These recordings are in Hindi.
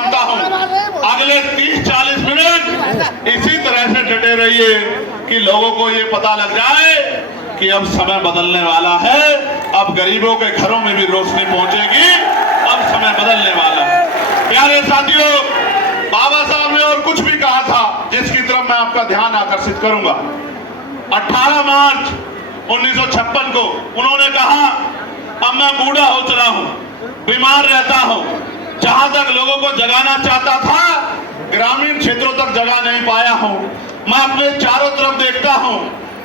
मानता हूँ अगले 30-40 मिनट इसी तरह से डटे रहिए कि लोगों को ये पता लग जाए कि अब समय बदलने वाला है, अब गरीबों के घरों में भी रोशनी पहुंचेगी, अब समय बदलने वाला है। प्यारे साथियों, बाबा साहब ने और कुछ भी कहा था जिसकी तरफ मैं आपका ध्यान आकर्षित करूंगा। 18 मार्च 1956 को उन्होंने कहा, अब मैं बूढ़ा हो चला हूं, बीमार रहता हूं, जहां तक लोगों को जगाना चाहता था ग्रामीण क्षेत्रों तक जगा नहीं पाया हूं। मैं अपने चारों तरफ देखता हूं,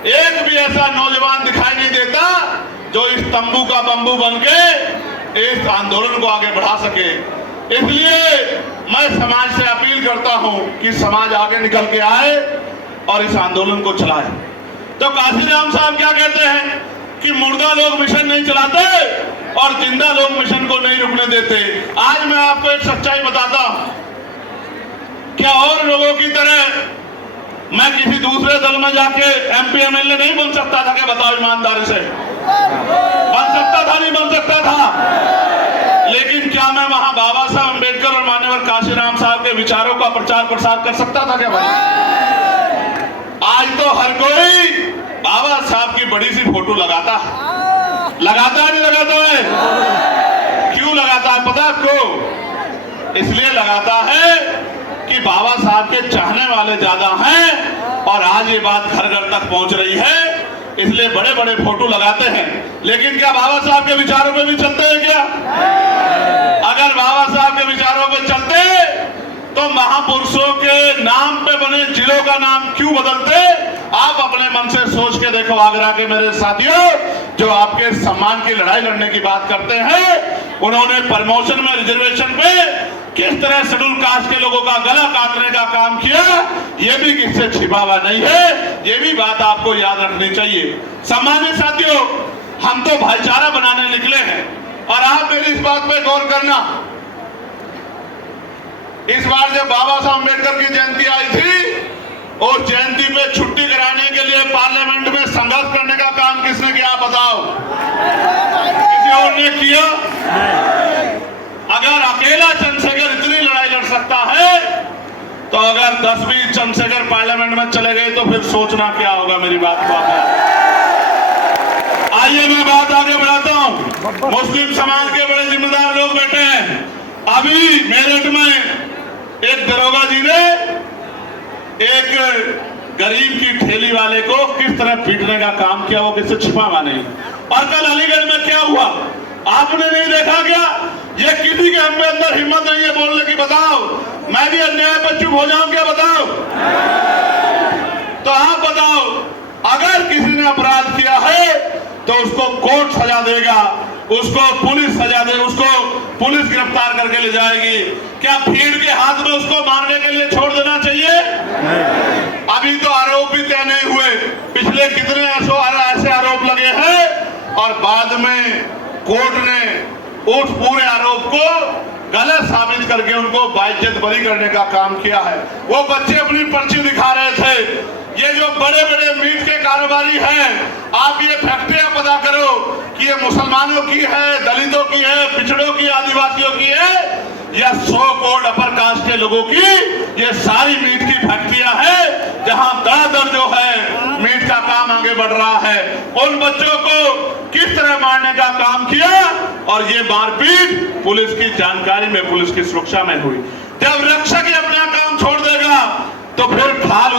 एक भी ऐसा नौजवान दिखाई नहीं देता जो इस तंबू का बंबू बनके इस आंदोलन को आगे बढ़ा सके। इसलिए मैं समाज से अपील करता हूं कि समाज आगे निकल के आए और इस आंदोलन को चलाए। तो काशीराम साहब क्या कहते हैं कि मुर्दा लोग मिशन नहीं चलाते और जिंदा लोग मिशन को नहीं रुकने देते। आज मैं आपको एक सच्चाई बताता हूं, क्या और लोगों की तरह मैं किसी दूसरे दल में जाके MP MLA नहीं बन सकता था? क्या बताओ ईमानदारी से? बन सकता था, नहीं बन सकता था? लेकिन क्या मैं वहां बाबा साहब अम्बेडकर और मान्यवर काशीराम साहब के विचारों का प्रचार प्रसार कर सकता था क्या भाई? आज तो हर कोई बाबा साहब की बड़ी सी फोटो लगाता है, लगाता है नहीं लगाता है? क्यों लगाता है पता आपको? इसलिए लगाता है कि बाबा साहब के चाहने वाले ज्यादा हैं और आज ये बात घर घर तक पहुंच रही है, इसलिए बड़े बड़े फोटो लगाते हैं। लेकिन क्या बाबा साहब के विचारों पे भी चलते हैं क्या? अगर बाबा साहब के विचारों पे चलते तो महापुरुषों के नाम पे बने जिलों का नाम क्यों बदलते? आप अपने मन से सोच के देखो। आगरा के मेरे साथियों जो आपके सम्मान की लड़ाई लड़ने की बात करते हैं, उन्होंने प्रमोशन में रिजर्वेशन पे किस तरह शेड्यूल कास्ट के लोगों का गला काटने का काम किया, ये भी किससे छिपा हुआ नहीं है। ये भी बात आपको याद रखनी चाहिए। सम्मानित साथियों, हम तो भाईचारा बनाने निकले हैं और आप मेरी इस बात पे गौर करना, इस बार जब बाबा साहब अम्बेडकर की जयंती आई थी और जयंती पे छुट्टी कराने के लिए पार्लियामेंट में संघर्ष करने का काम किसने किया आप बताओ? किसी और ने किया? अगर अकेला चंद्रशेखर इतनी लड़ाई लड़ सकता है तो अगर 10-20 चंद्रशेखर पार्लियामेंट में चले गए तो फिर सोचना क्या होगा। मेरी बात को आइए मैं बात आगे बढ़ाता हूं। मुस्लिम समाज के बड़े जिम्मेदार लोग बैठे हैं। अभी मेरठ में एक दरोगा जी ने एक गरीब की ठेली वाले को किस तरह पीटने का काम किया, वो किससे छिपा हुआ नहीं। और कल अलीगढ़ में क्या हुआ आपने नहीं देखा क्या? ये किसी के हम में अंदर हिम्मत नहीं है बोलने की, बताओ मैं भी अन्याय पर चुप हो जाऊं क्या? बताओ तो आप बताओ, अगर किसी ने अपराध किया है तो उसको कोर्ट सजा देगा, उसको पुलिस सजा दे, उसको पुलिस गिरफ्तार करके ले जाएगी। क्या भीड़ के हाथ में उसको मारने के लिए छोड़ देना चाहिए? अभी तो आरोप भी तय नहीं हुए, पिछले कितने ऐसे आरोप लगे हैं और बाद में कोर्ट ने उस पूरे आरोप को गलत साबित करके उनको बाइज्जत बरी करने का काम किया है। वो बच्चे अपनी पर्ची दिखा रहे थे। ये जो बड़े बड़े मीट के कारोबारी हैं, आप ये फैक्ट्रियां पता करो कि ये मुसलमानों की है, दलितों की है, पिछड़ों की, आदिवासियों की है या 100 करोड़ अपर कास्ट के लोगों की, ये सारी मीट की फैक्ट्रियां हैं जहां दर जो है मीट का काम आगे बढ़ रहा है। उन बच्चों को किस तरह मारने का काम किया और ये मारपीट पुलिस की जानकारी में, पुलिस की सुरक्षा में हुई। जब रक्षक अपना काम छोड़ देगा तो फिर खाल